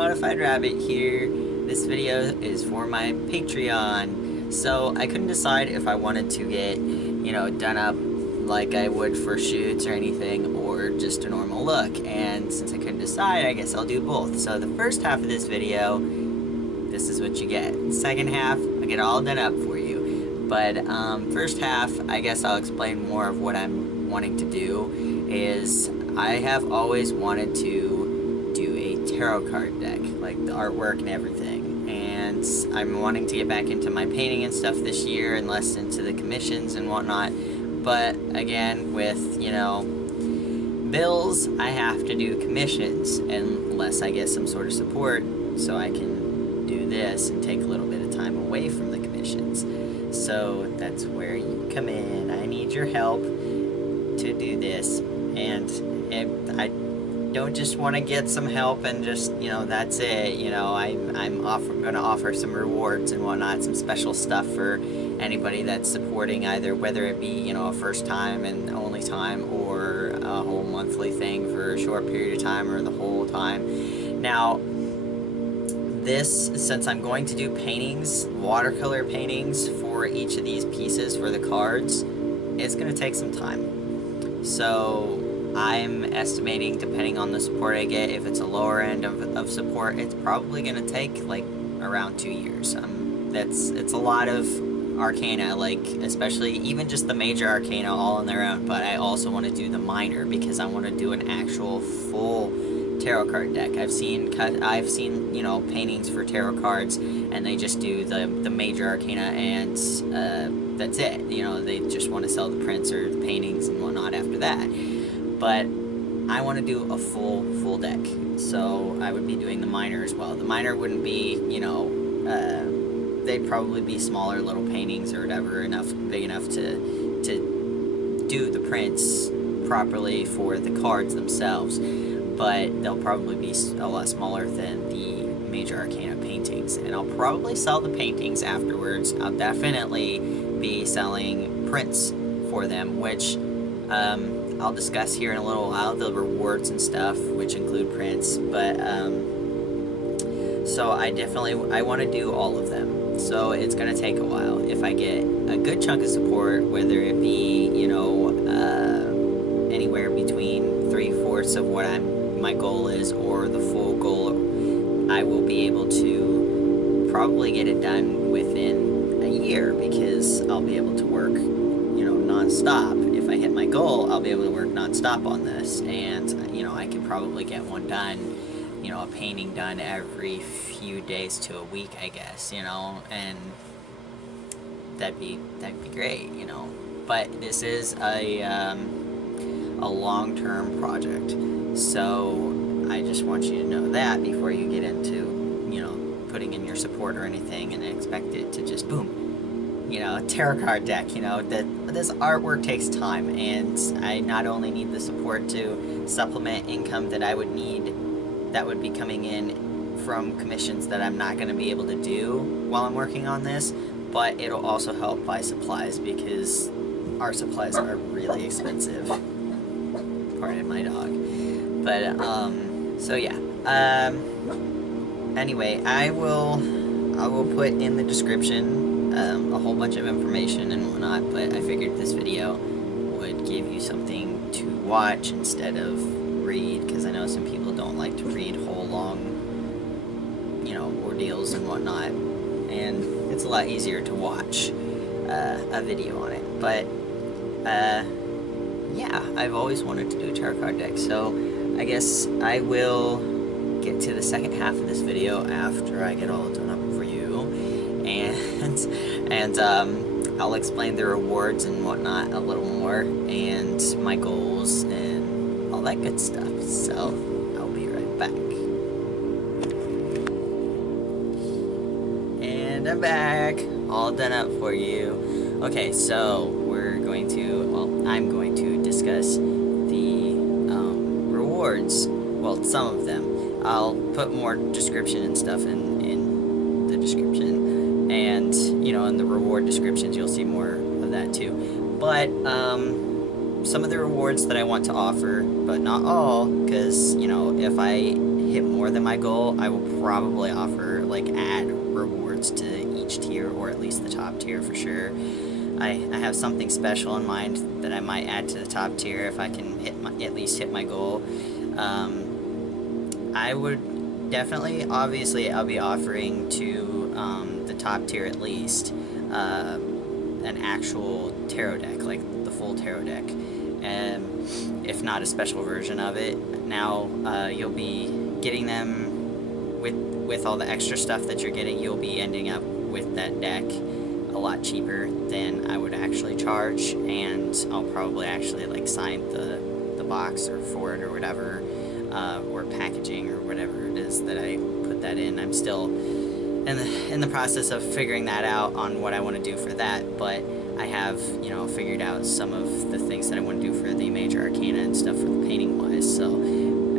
Modified Rabbit here. This video is for my Patreon. So I couldn't decide if I wanted to get, done up like I would for shoots or anything, or just a normal look. And since I couldn't decide, I guess I'll do both. So the first half of this video, this is what you get. Second half, I get all done up for you. But first half, I guess I'll explain more of what I'm wanting to do. Is I have always wanted to do a tarot card deck, like the artwork and everything. And I'm wanting to get back into my painting and stuff this year and less into the commissions and whatnot. But again, with, bills, I have to do commissions unless I get some sort of support so I can do this and take a little bit of time away from the commissions. So that's where you come in. I need your help to do this. And I don't just want to get some help and just, that's it. I'm going to offer some rewards and whatnot, some special stuff for anybody that's supporting, either whether it be, a first time and only time, or a whole monthly thing for a short period of time, or the whole time. Now, since I'm going to do paintings, watercolor paintings for each of these pieces for the cards, it's going to take some time. So I'm estimating, depending on the support I get, if it's a lower end of support, it's probably going to take like around 2 years. It's a lot of arcana, like especially even just the major arcana all on their own, but I also want to do the minor because I want to do an actual full tarot card deck. I've seen paintings for tarot cards, and they just do the major arcana, and that's it. They just want to sell the prints or the paintings and whatnot after that. But I want to do a full deck, so I would be doing the minor as well. The minor wouldn't be, they'd probably be smaller little paintings or whatever, big enough to do the prints properly for the cards themselves, but they'll probably be a lot smaller than the major arcana paintings. And I'll probably sell the paintings afterwards. I'll definitely be selling prints for them, which I'll discuss here in a little while, the rewards and stuff, which include prints. But so I want to do all of them. So it's going to take a while. If I get a good chunk of support, whether it be, anywhere between 3/4 of what my goal is, or the full goal, I will be able to probably get it done within a year, because I'll be able to work, non-stop. If I hit my goal, I'll be able to work non-stop on this, and, I could probably get one done, a painting done every few days to a week, I guess, and that'd be great, But this is a long-term project, so I just want you to know that before you get into, putting in your support or anything and expect it to just boom. A tarot card deck, that this artwork takes time, and I not only need the support to supplement income that I would need, that would be coming in from commissions that I'm not going to be able to do while I'm working on this, but it'll also help buy supplies, because art supplies are really expensive. Pardon my dog. But, so yeah. Anyway, I will put in the description a whole bunch of information and whatnot, but I figured this video would give you something to watch instead of read, because I know some people don't like to read whole long, ordeals and whatnot, and it's a lot easier to watch a video on it. But yeah, I've always wanted to do a tarot card deck, so I guess I will get to the second half of this video after I get all done up for you, and I'll explain the rewards and whatnot a little more, and my goals and all that good stuff. So I'll be right back. And I'm back, all done up for you. Okay, so I'm going to discuss the rewards. Well, some of them. I'll put more description and stuff in the description, and in the reward descriptions you'll see more of that too. But some of the rewards that I want to offer, but not all, because if I hit more than my goal, I will probably offer, like, add rewards to each tier, or at least the top tier for sure. I have something special in mind that I might add to the top tier if I can at least hit my goal. I would definitely, obviously, I'll be offering to the top tier at least an actual tarot deck, like the full tarot deck, if not a special version of it. Now you'll be getting them with all the extra stuff that you're getting. You'll be ending up with that deck a lot cheaper than I would actually charge, and I'll probably actually like sign the box or for it or whatever, or packaging or whatever it is that I put that in. I'm still in the process of figuring that out on what I want to do for that, but I have, you know, figured out some of the things that I want to do for the major arcana and stuff for the painting wise. So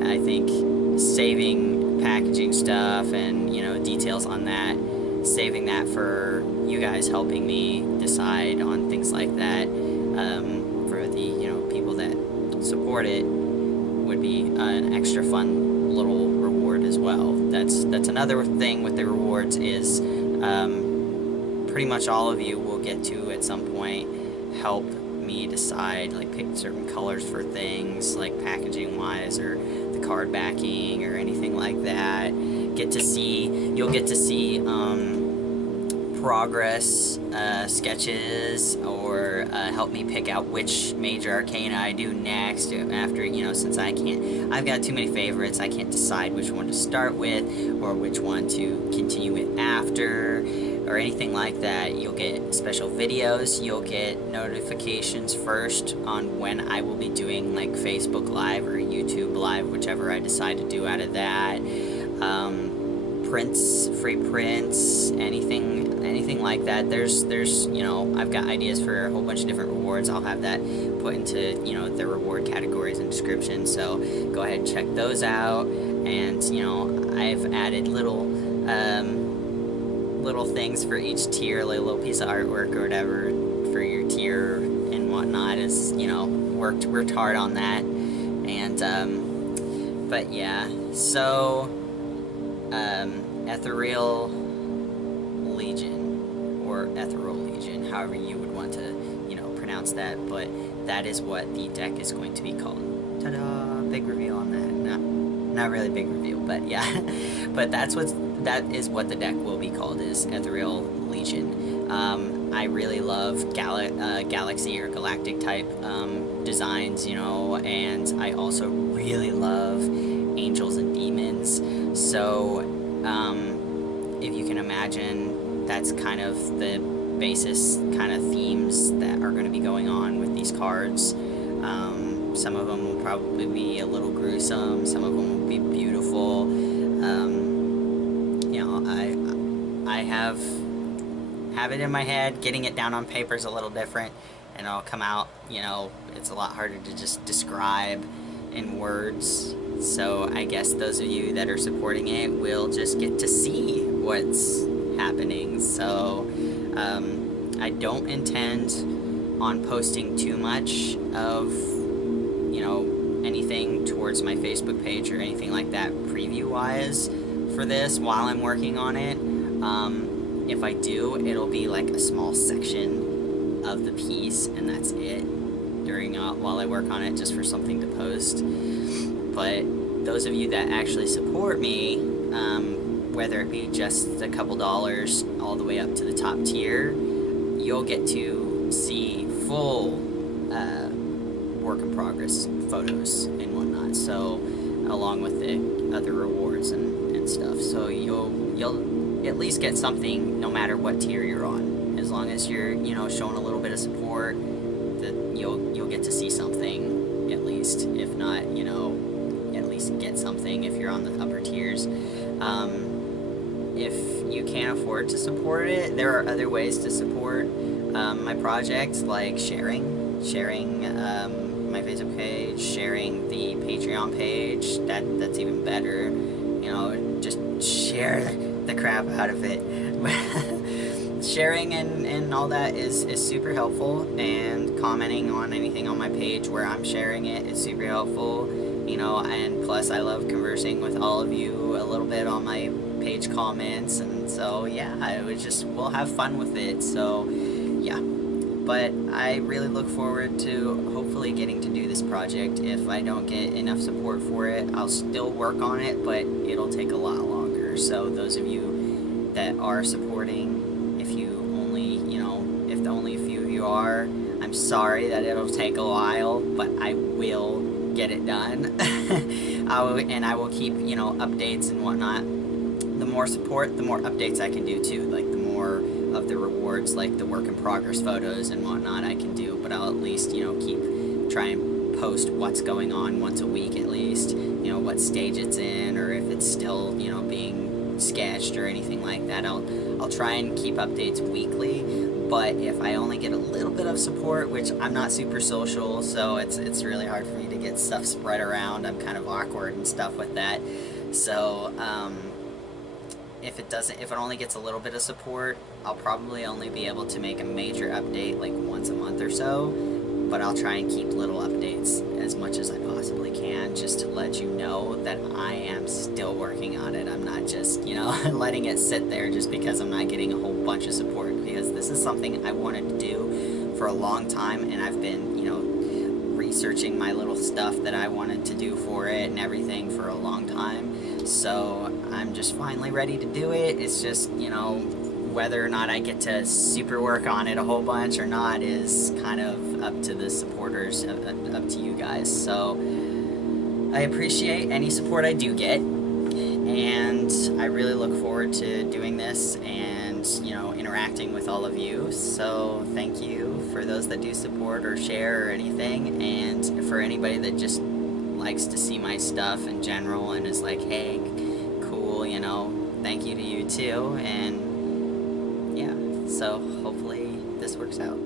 I think saving packaging stuff and, you know, details on that, saving that for you guys helping me decide on things like that, for the, you know, people that support it, would be an extra fun little reward as well. That's another thing with the rewards is pretty much all of you will get to at some point help me decide, like pick certain colors for things like packaging wise or the card backing or anything like that. You'll get to see progress sketches, or help me pick out which major arcana I do next after, you know, since I've got too many favorites, I can't decide which one to start with or which one to continue with after or anything like that. You'll get special videos, you'll get notifications first on when I will be doing like Facebook Live or YouTube Live, whichever I decide to do out of that. Prints, free prints, anything like that. There's you know, I've got ideas for a whole bunch of different rewards. I'll have that put into, you know, the reward categories and description, so go ahead and check those out. And, you know, I've added little things for each tier, like a little piece of artwork or whatever for your tier and whatnot. Is, you know, worked hard on that. And but yeah, so Ethereal Legion, or Ethereal Legion, however you would want to, you know, pronounce that, but that is what the deck is going to be called. Ta-da! Big reveal on that. No, not really big reveal, but yeah. But that is what the deck will be called, is Ethereal Legion. I really love galaxy or galactic type designs, you know, and I also really love angels and demons. So if you can imagine, that's kind of the basis kind of themes that are going to be going on with these cards. Some of them will probably be a little gruesome, some of them will be beautiful. You know, I have it in my head. Getting it down on paper is a little different, and it'll come out, you know, it's a lot harder to just describe in words. So I guess those of you that are supporting it will just get to see what's happening. So I don't intend on posting too much of, you know, anything towards my Facebook page or anything like that preview wise for this while I'm working on it. If I do, it'll be like a small section of the piece, and that's it during while I work on it, just for something to post. But those of you that actually support me, whether it be just a couple dollars all the way up to the top tier, you'll get to see full work in progress photos and whatnot, so along with the other rewards and stuff. So you'll at least get something no matter what tier you're on, as long as you're, you know, showing a little bit of support. That you'll get to see something at least, if not, you know, at least get something if you're on the upper tiers. If you can't afford to support it, there are other ways to support my project, like sharing my Facebook page, sharing the Patreon page. That's even better. You know, just share the crap out of it. Sharing and all that is super helpful, and commenting on anything on my page where I'm sharing it is super helpful. you know, and plus I love conversing with all of you a little bit on my page comments, and so yeah, we'll have fun with it. So yeah, but I really look forward to hopefully getting to do this project. If I don't get enough support for it, I'll still work on it, but it'll take a lot longer. So those of you that are supporting, if you only, you know, if only a few of you are, I'm sorry that it'll take a while, but I will get it done. I will keep, you know, updates and whatnot. The more support, the more updates I can do too. Like the more of the rewards, like the work in progress photos and whatnot I can do, but I'll at least, you know, try and post what's going on once a week at least, you know, what stage it's in, or if it's still, you know, being sketched or anything like that. I'll try and keep updates weekly, but if I only get a little bit of support, which I'm not super social, so it's really hard for me to get stuff spread around. I'm kind of awkward and stuff with that. So, if it only gets a little bit of support, I'll probably only be able to make a major update like once a month or so, but I'll try and keep little updates as much as I possibly can, just to let you know that I am still working on it. I'm not just, you know, letting it sit there just because I'm not getting a whole bunch of support, because this is something I wanted to do for a long time, and I've been, you know, researching my little stuff that I wanted to do for it and everything for a long time. So I'm just finally ready to do it. It's just, you know, whether or not I get to super work on it a whole bunch or not is kind of up to the supporters, up to you guys. So I appreciate any support I do get, and I really look forward to doing this and, you know, interacting with all of you. So thank you for those that do support or share or anything, and for anybody that just likes to see my stuff in general and is like, hey, cool, you know, thank you to you too. And yeah, so hopefully this works out.